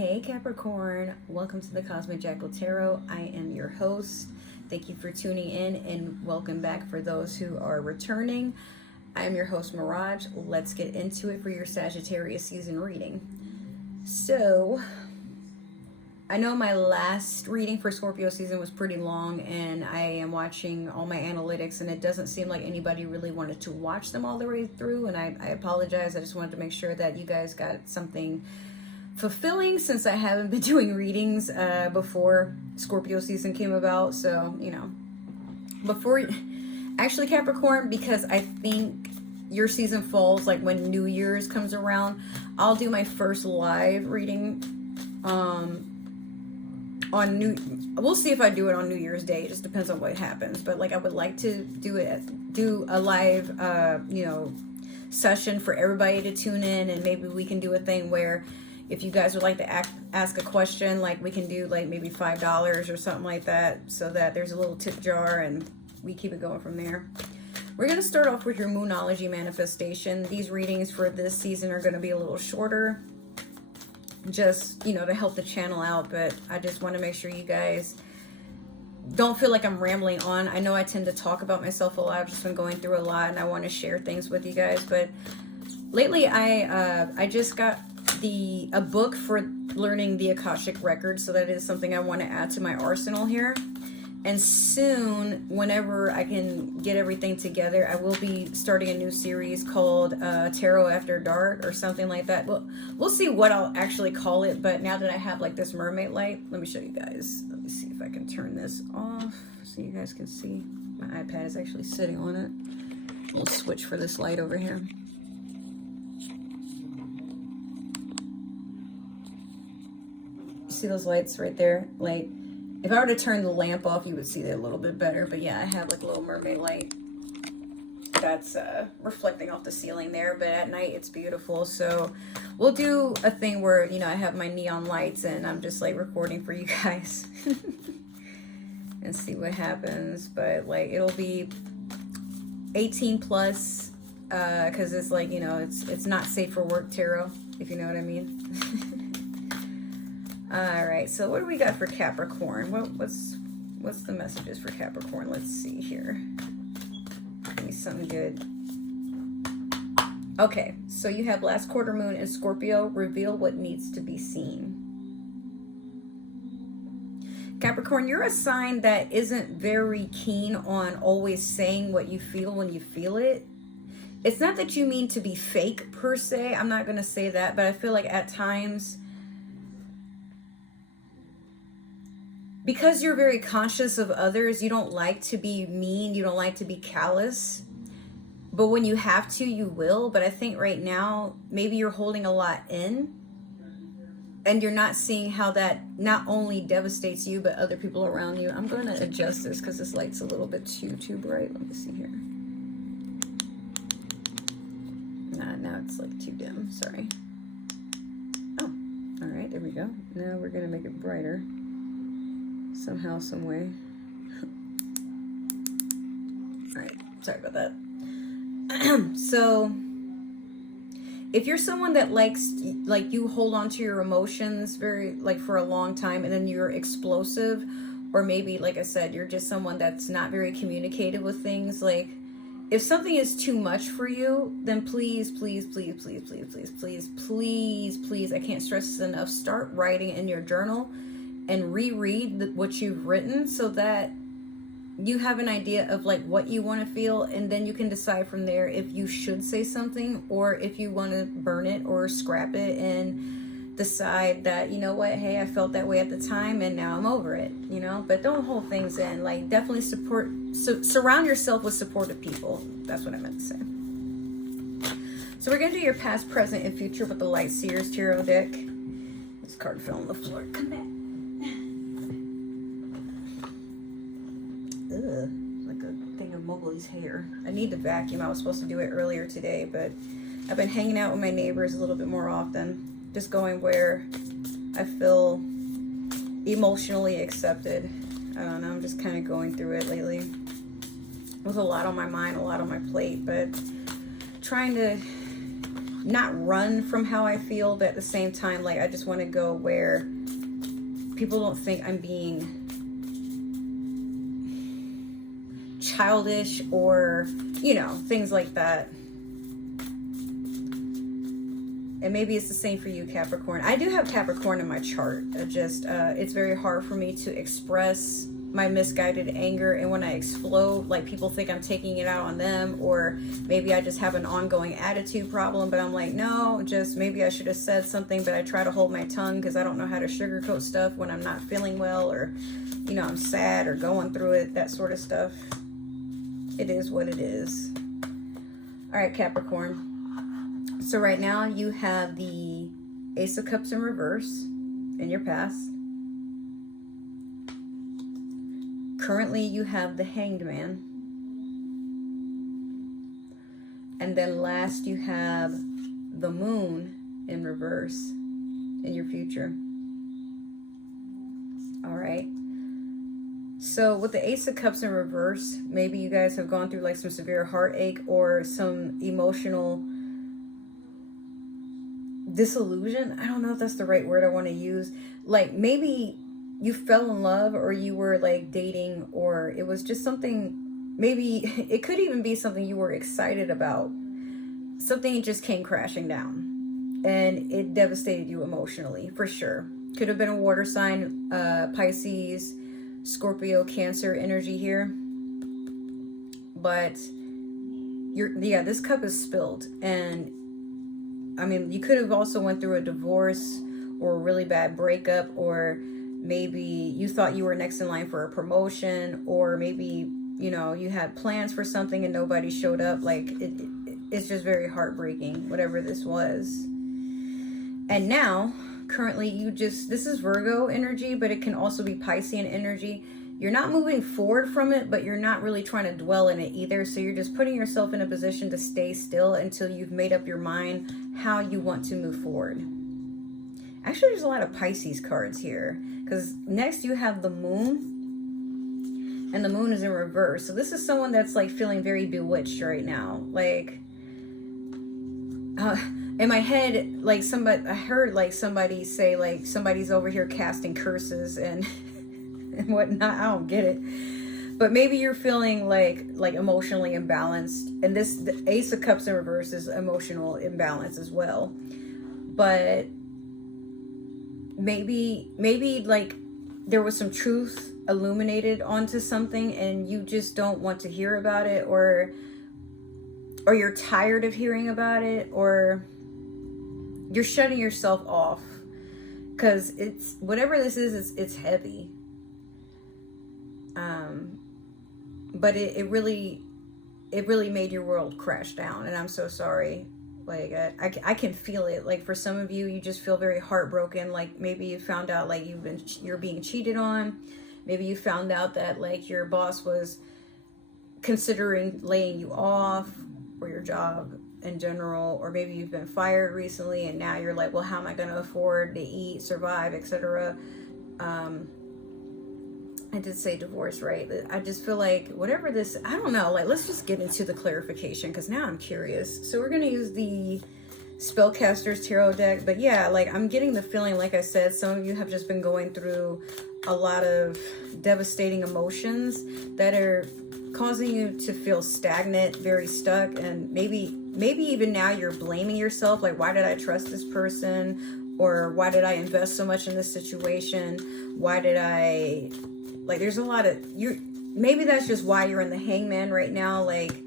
Hey Capricorn, welcome to the Cosmic Jackal Tarot. I am your host. Thank you for tuning in and welcome back for those who are returning. I am your host Mirage. Let's get into it for your Sagittarius season reading. So, I know my last reading for Scorpio season was pretty long and I am watching all my analytics and it doesn't seem like anybody really wanted to watch them all the way through, and I apologize. I just wanted to make sure that you guys got something fulfilling since I haven't been doing readings before Scorpio season came about. So, you know, actually Capricorn, because I think your season falls like when New Year's comes around, I'll do my first live reading we'll see if I do it on New Year's Day. It just depends on what happens. But like I would like to do a live session for everybody to tune in, and maybe we can do a thing where if you guys would like to ask a question, like we can do like maybe $5 or something like that, so that there's a little tip jar and we keep it going from there. We're going to start off with your Moonology manifestation. These readings for this season are going to be a little shorter, just, you know, to help the channel out, but I just want to make sure you guys don't feel like I'm rambling on. I know I tend to talk about myself a lot. I've just been going through a lot and I want to share things with you guys, but lately I just got a book for learning the Akashic Records, so that is something I want to add to my arsenal here. And soon, whenever I can get everything together, I will be starting a new series called Tarot After Dark or something like that. We'll see what I'll actually call it, but now that I have like this mermaid light, let me show you guys. Let me see if I can turn this off so you guys can see. My iPad is actually sitting on it. We'll switch for this light over here. See those lights right there? Like, if I were to turn the lamp off, you would see that a little bit better. But yeah, I have like a little mermaid light that's reflecting off the ceiling there. But at night, it's beautiful. So we'll do a thing where, you know, I have my neon lights and I'm just like recording for you guys and see what happens. But like, it'll be 18 plus because it's like, you know, it's not safe for work tarot, if you know what I mean. All right, so what do we got for Capricorn? What's the messages for Capricorn? Let's see here. Give me something good. Okay, so you have last quarter moon in Scorpio. Reveal what needs to be seen. Capricorn, you're a sign that isn't very keen on always saying what you feel when you feel it. It's not that you mean to be fake per se. I'm not going to say that, but I feel like at times, because you're very conscious of others, you don't like to be mean, you don't like to be callous. But when you have to, you will. But I think right now, maybe you're holding a lot in and you're not seeing how that not only devastates you, but other people around you. I'm going to adjust this because this light's a little bit too bright. Let me see here. Nah, now it's like too dim. Sorry. Oh, all right, there we go. Now we're going to make it brighter. Somehow, some way. All right, sorry about that. So, if you're someone that likes, like, you hold on to your emotions very, like, for a long time, and then you're explosive, or maybe, like I said, you're just someone that's not very communicative with things, like, if something is too much for you, then please, please, please, please, please, please, please, please, please, I can't stress this enough, start writing in your journal and reread what you've written so that you have an idea of like what you want to feel, and then you can decide from there if you should say something or if you want to burn it or scrap it and decide that, you know what, hey, I felt that way at the time and now I'm over it, you know. But don't hold things in. Like, definitely surround yourself with supportive people. That's what I meant to say. So we're going to do your past, present, and future with the Light Seers Tarot deck. This card fell on the floor. Come back. Ugh, like a thing of Mowgli's hair. I need to vacuum. I was supposed to do it earlier today, but I've been hanging out with my neighbors a little bit more often. Just going where I feel emotionally accepted. I don't know, I'm just kind of going through it lately. With a lot on my mind, a lot on my plate, but trying to not run from how I feel, but at the same time, like, I just want to go where people don't think I'm being childish or, you know, things like that. And maybe it's the same for you, Capricorn. I do have Capricorn in my chart. It's very hard for me to express my misguided anger. And when I explode, like, people think I'm taking it out on them, or maybe I just have an ongoing attitude problem. But I'm like, no, just maybe I should have said something, but I try to hold my tongue because I don't know how to sugarcoat stuff when I'm not feeling well, or, you know, I'm sad or going through it, that sort of stuff. It is what it is. All right, Capricorn. So right now you have the Ace of Cups in reverse in your past. Currently you have the Hanged Man. And then last you have the Moon in reverse in your future. All right. So with the Ace of Cups in reverse, maybe you guys have gone through like some severe heartache or some emotional disillusion. I don't know if that's the right word I want to use. Like, maybe you fell in love, or you were like dating, or it was just something, maybe it could even be something you were excited about. Something just came crashing down and it devastated you emotionally, for sure. Could have been a water sign, Pisces, Scorpio, Cancer energy here. But this cup is spilled. And I mean, you could have also went through a divorce or a really bad breakup, or maybe you thought you were next in line for a promotion, or maybe, you know, you had plans for something and nobody showed up. Like, it's just very heartbreaking, whatever this was. And now, currently, this is Virgo energy, but it can also be Piscean energy. You're not moving forward from it, but you're not really trying to dwell in it either. So you're just putting yourself in a position to stay still until you've made up your mind how you want to move forward. Actually, there's a lot of Pisces cards here, because next you have the Moon, and the Moon is in reverse. So this is someone that's like feeling very bewitched right now. Like, in my head, like I heard like somebody say like somebody's over here casting curses and and whatnot. I don't get it. But maybe you're feeling like emotionally imbalanced. And the Ace of Cups in reverse is emotional imbalance as well. But maybe like there was some truth illuminated onto something and you just don't want to hear about it, or you're tired of hearing about it, or you're shutting yourself off because it's whatever this is, it's heavy. But it really made your world crash down, and I'm so sorry. Like, I can feel it. Like, for some of you, you just feel very heartbroken. Like, maybe you found out like you're being cheated on. Maybe you found out that like your boss was considering laying you off, or your job in general, or maybe you've been fired recently and now you're like, well, how am I going to afford to eat, survive, etc. I did say divorce, right? I just feel like whatever this, I don't know, like, let's just get into the clarification because now I'm curious. So we're going to use the Spellcaster's Tarot deck. But yeah, like, I'm getting the feeling, like I said, some of you have just been going through a lot of devastating emotions that are causing you to feel stagnant, very stuck, and maybe even now you're blaming yourself, like, why did I trust this person, or why did I invest so much in this situation, why did I, like, there's a lot of, maybe that's just why you're in the Hangman right now. Like,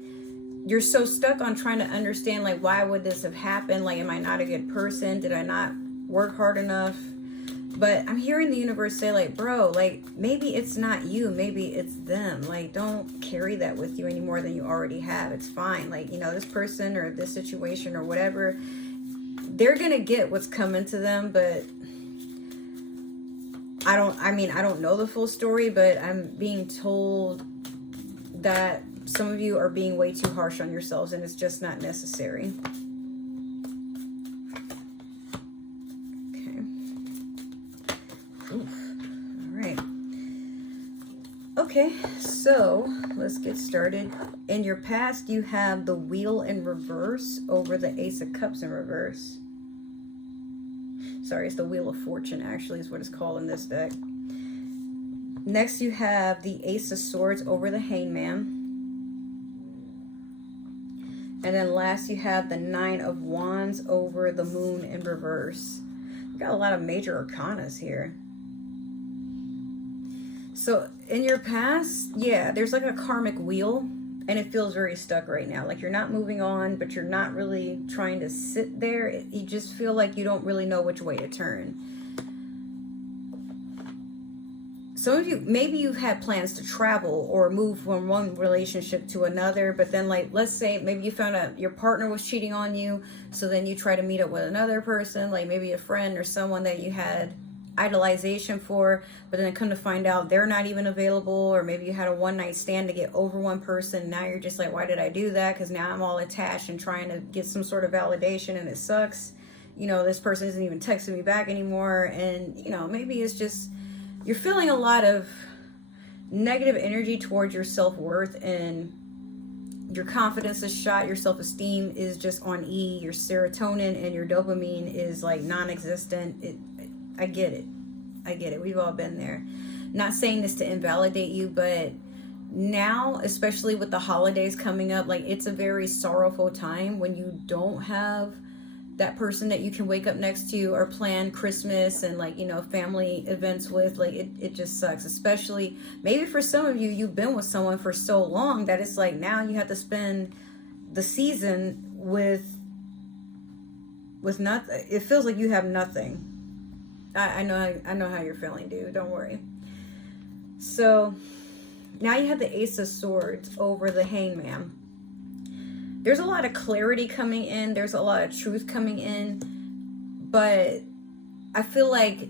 you're so stuck on trying to understand, like, why would this have happened, like, am I not a good person, did I not work hard enough? But I'm hearing the universe say, like, bro, like, maybe it's not you, maybe it's them. Like, don't carry that with you any more than you already have. It's fine. Like, you know, this person or this situation or whatever, they're gonna get what's coming to them. But I don't know the full story, but I'm being told that some of you are being way too harsh on yourselves, and it's just not necessary. Okay, so let's get started. In your past, you have the Wheel in reverse over the Ace of Cups in reverse. Sorry, it's the Wheel of Fortune, actually, is what it's called in this deck. Next, you have the Ace of Swords over the Hangman. And then last, you have the Nine of Wands over the Moon in reverse. You got a lot of major arcanas here. So in your past, yeah, there's like a karmic wheel, and it feels very stuck right now. Like you're not moving on, but you're not really trying to sit there. You just feel like you don't really know which way to turn. Some of you, maybe you've had plans to travel or move from one relationship to another, but then like, let's say maybe you found out your partner was cheating on you. So then you try to meet up with another person, like maybe a friend or someone that you had idolization for, but then come to find out they're not even available. Or maybe you had a one-night stand to get over one person. Now you're just like, why did I do that? Because now I'm all attached and trying to get some sort of validation, and it sucks. You know, this person isn't even texting me back anymore. And you know, maybe it's just you're feeling a lot of negative energy towards your self-worth, and your confidence is shot, your self-esteem is just on E, your serotonin and your dopamine is like non-existent. I get it. We've all been there. Not saying this to invalidate you, but now, especially with the holidays coming up, like it's a very sorrowful time when you don't have that person that you can wake up next to or plan Christmas and like, you know, family events with. Like it just sucks. Especially maybe for some of you, you've been with someone for so long that it's like now you have to spend the season with nothing. It feels like you have nothing. I know how you're feeling, dude. Don't worry. So now you have the Ace of Swords over the Hangman. There's a lot of clarity coming in. There's a lot of truth coming in. But I feel like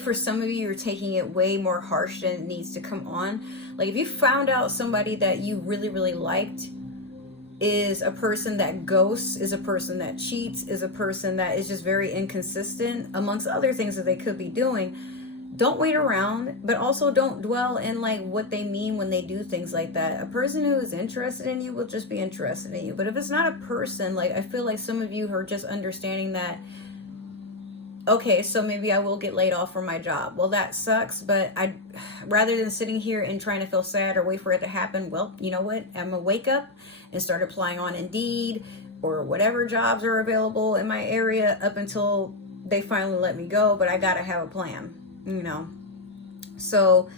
for some of you, you're taking it way more harsh than it needs to come on. Like if you found out somebody that you really, really liked is a person that ghosts, is a person that cheats, is a person that is just very inconsistent, amongst other things that they could be doing, don't wait around, but also don't dwell in like what they mean when they do things like that. A person who is interested in you will just be interested in you. But if it's not a person, like I feel like some of you are just understanding that, okay, so maybe I will get laid off from my job. Well, that sucks, but I, rather than sitting here and trying to feel sad or wait for it to happen, well, you know what? I'm gonna wake up and start applying on Indeed or whatever jobs are available in my area up until they finally let me go. But I gotta have a plan, you know? So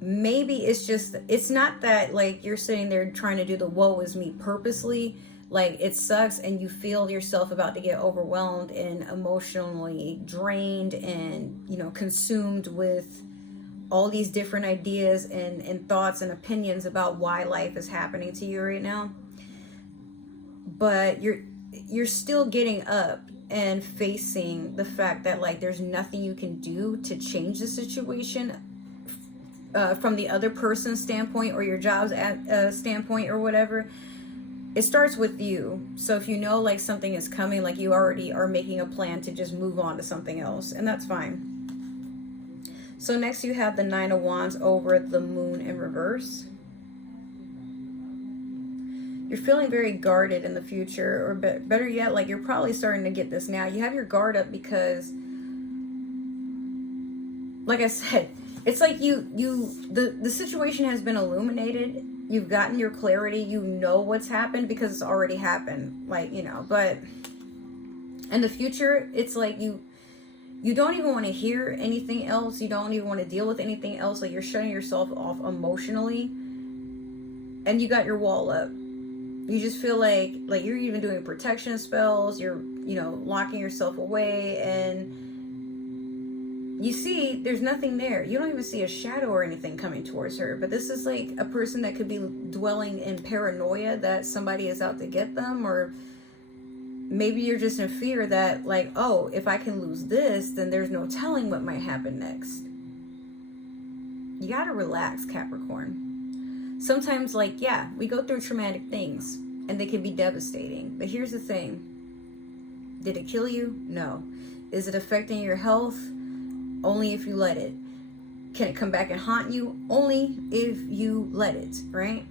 maybe it's not that like you're sitting there trying to do the woe is me purposely. Like it sucks and you feel yourself about to get overwhelmed and emotionally drained and, you know, consumed with all these different ideas and thoughts and opinions about why life is happening to you right now. But you're still getting up and facing the fact that like there's nothing you can do to change the situation from the other person's standpoint or your job's standpoint or whatever. It starts with you. So if you know like something is coming, like you already are making a plan to just move on to something else, and that's fine. So next you have the Nine of Wands over the Moon in reverse. You're feeling very guarded in the future, or better yet, like you're probably starting to get this now. You have your guard up because, like I said, it's like the situation has been illuminated. You've gotten your clarity. You know what's happened because it's already happened. Like, you know, but in the future, it's like you don't even want to hear anything else. You don't even want to deal with anything else. Like you're shutting yourself off emotionally, and you got your wall up. You just feel like you're even doing protection spells. You're, you know, locking yourself away, and you see there's nothing there. You don't even see a shadow or anything coming towards her. But this is like a person that could be dwelling in paranoia that somebody is out to get them, or maybe you're just in fear that like, oh, if I can lose this, then there's no telling what might happen next. You gotta relax, Capricorn. Sometimes, like, yeah, we go through traumatic things and they can be devastating. But here's the thing. Did it kill you? No. Is it affecting your health? Only if you let it. Can it come back and haunt you? Only if you let it, right?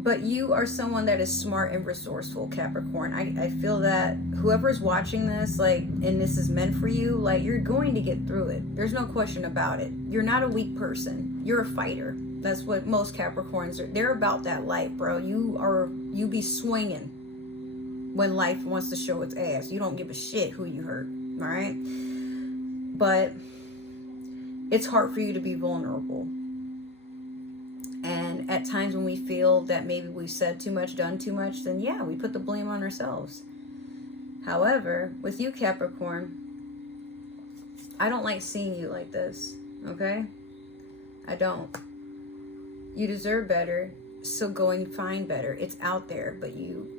But you are someone that is smart and resourceful, Capricorn. I feel that whoever's watching this, like, and this is meant for you, like, you're going to get through it. There's no question about it. You're not a weak person. You're a fighter. That's what most Capricorns are. They're about that life, bro. You be swinging when life wants to show its ass. You don't give a shit who you hurt, all right? But it's hard for you to be vulnerable. And at times when we feel that maybe we've said too much, done too much, then yeah, we put the blame on ourselves. However, with you, Capricorn, I don't like seeing you like this, okay? I don't. You deserve better, so go and find better. It's out there, but you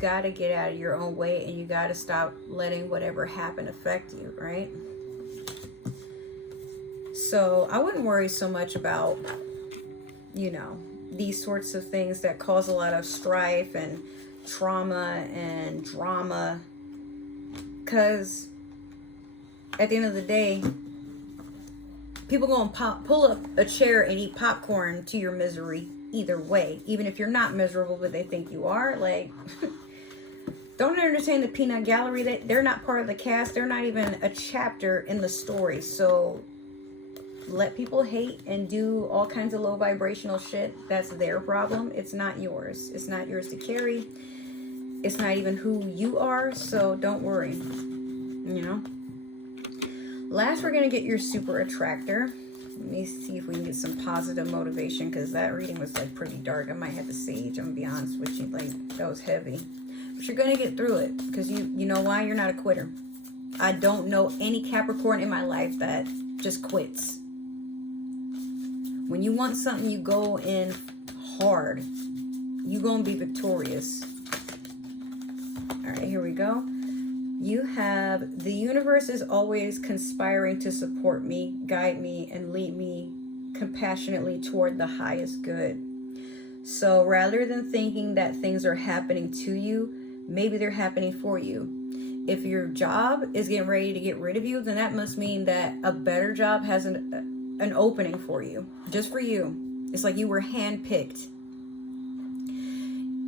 gotta get out of your own way, and you gotta stop letting whatever happened affect you, right? So I wouldn't worry so much about, you know, these sorts of things that cause a lot of strife and trauma and drama, because at the end of the day, people go and pull up a chair and eat popcorn to your misery either way, even if you're not miserable but they think you are. Like, don't entertain the peanut gallery. They're not part of the cast. They're not even a chapter in the story. So let people hate and do all kinds of low vibrational shit. That's their problem. It's not yours. It's not yours to carry. It's not even who you are. So don't worry. You know? Last, we're going to get your super attractor. Let me see if we can get some positive motivation, because that reading was like pretty dark. I might have to sage. I'm going to be honest with you. Like, that was heavy. But you're going to get through it, because you know why? You're not a quitter. I don't know any Capricorn in my life that just quits. When you want something, you go in hard. You gonna be victorious. All right, here we go. You have, the universe is always conspiring to support me, guide me, and lead me compassionately toward the highest good. So rather than thinking that things are happening to you, maybe they're happening for you. If your job is getting ready to get rid of you, then that must mean that a better job has an opening for you, just for you. It's like you were handpicked.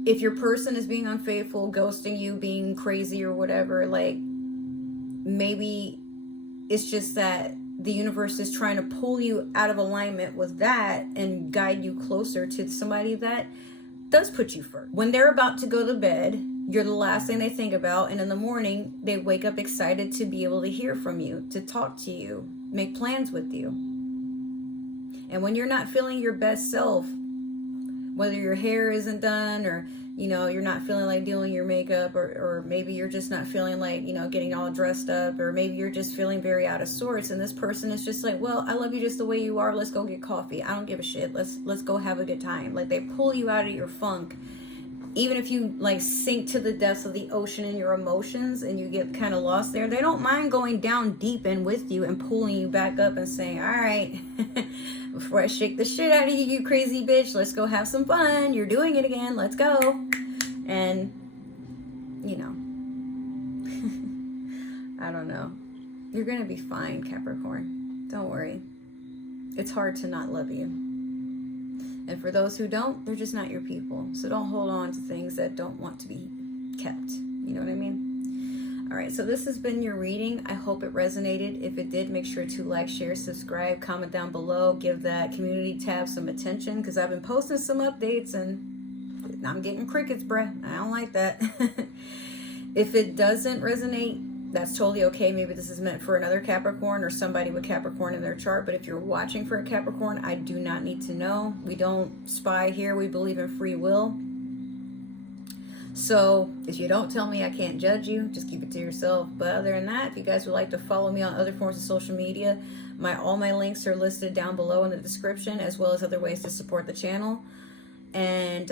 If your person is being unfaithful, ghosting you, being crazy or whatever, like, maybe it's just that the universe is trying to pull you out of alignment with that and guide you closer to somebody that does put you first. When they're about to go to bed, you're the last thing they think about, and in the morning they wake up excited to be able to hear from you, to talk to you, make plans with you. And when you're not feeling your best self, whether your hair isn't done, or, you know, you're not feeling like doing your makeup, or maybe you're just not feeling like, you know, getting all dressed up, or maybe you're just feeling very out of sorts, and this person is just like, well, I love you just the way you are. Let's go get coffee. I don't give a shit. Let's go have a good time. Like, they pull you out of your funk. Even if you like sink to the depths of the ocean in your emotions and you get kind of lost there, they don't mind going down deep in with you and pulling you back up and saying, all right, before I shake the shit out of you, you crazy bitch, let's go have some fun. You're doing it again. Let's go. And, you know, I don't know. You're going to be fine, Capricorn. Don't worry. It's hard to not love you. And for those who don't, they're just not your people. So don't hold on to things that don't want to be kept. You know what I mean? All right, so this has been your reading. I hope it resonated. If it did, make sure to like, share, subscribe, comment down below. Give that community tab some attention, because I've been posting some updates and I'm getting crickets, bruh. I don't like that. If it doesn't resonate, that's totally okay. Maybe this is meant for another Capricorn or somebody with Capricorn in their chart. But if you're watching for a Capricorn, I do not need to know. We don't spy here. We believe in free will. So if you don't tell me, I can't judge you. Just keep it to yourself. But other than that, if you guys would like to follow me on other forms of social media, all my links are listed down below in the description, as well as other ways to support the channel. And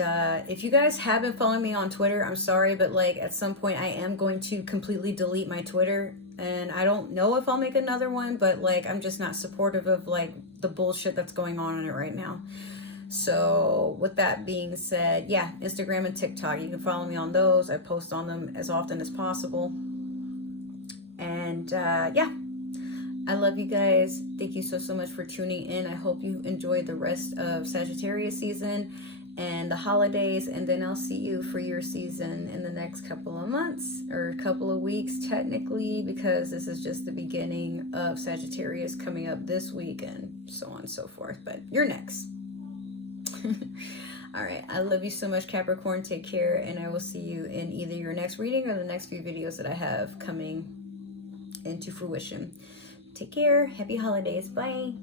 if you guys have been following me on Twitter, I'm sorry, but like at some point I am going to completely delete my Twitter, and I don't know if I'll make another one, but like I'm just not supportive of like the bullshit that's going on it right now. So with that being said, yeah, Instagram and TikTok, you can follow me on those. I post on them as often as possible. And yeah, I love you guys. Thank you so much for tuning in. I hope you enjoyed the rest of Sagittarius season and the holidays, and then I'll see you for your season in the next couple of months, or couple of weeks technically, because this is just the beginning of Sagittarius coming up this week and so on and so forth, but you're next. All right, I love you so much, Capricorn. Take care, and I will see you in either your next reading or the next few videos that I have coming into fruition. Take care. Happy holidays. Bye.